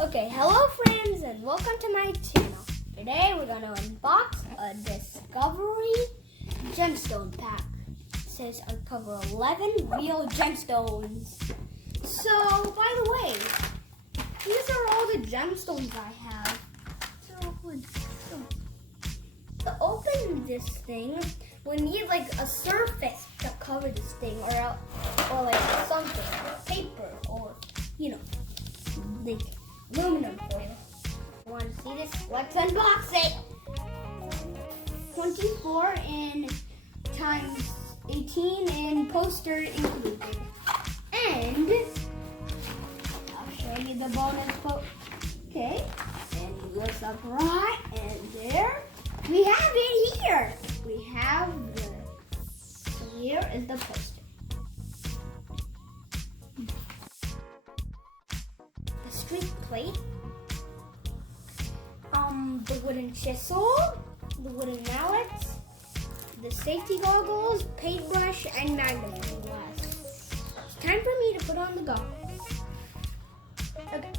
Okay, hello friends and welcome to my channel. Today we're going to unbox a Discovery Gemstone pack. It says uncover 11 real gemstones. So, by the way, these are all the gemstones I have. To open this thing, we need like a surface to cover this thing or like something, paper or, like aluminum foil. Want to see this? Let's unbox it. 24 in times 18 and poster included. And I'll show you the bonus Okay. And he looks up right, and there we have it here. We have here is the poster. The street plate. The wooden chisel, the wooden mallets, the safety goggles, paintbrush, and magnifying glass. It's time for me to put on the goggles. Okay.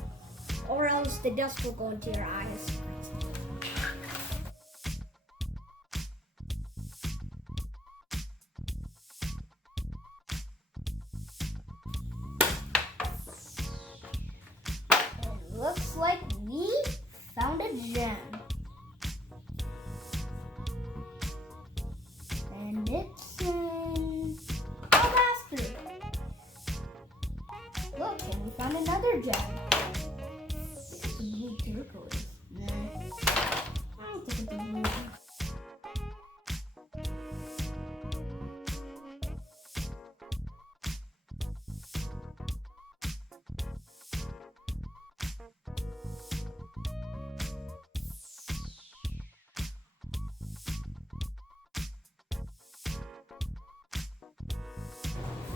Or else the dust will go into your eyes. It looks like we found a gem. And it's in alabaster. Look, and we found another gem. It's blue turquoise. Nah. I don't think it's a blue.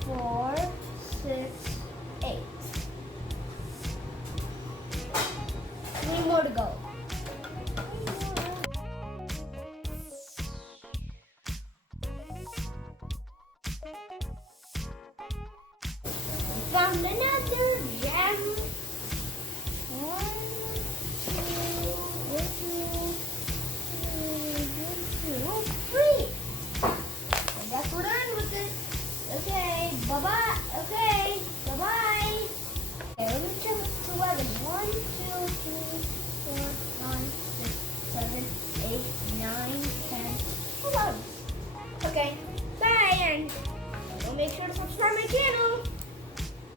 Four, 6, 8. 3 more to go.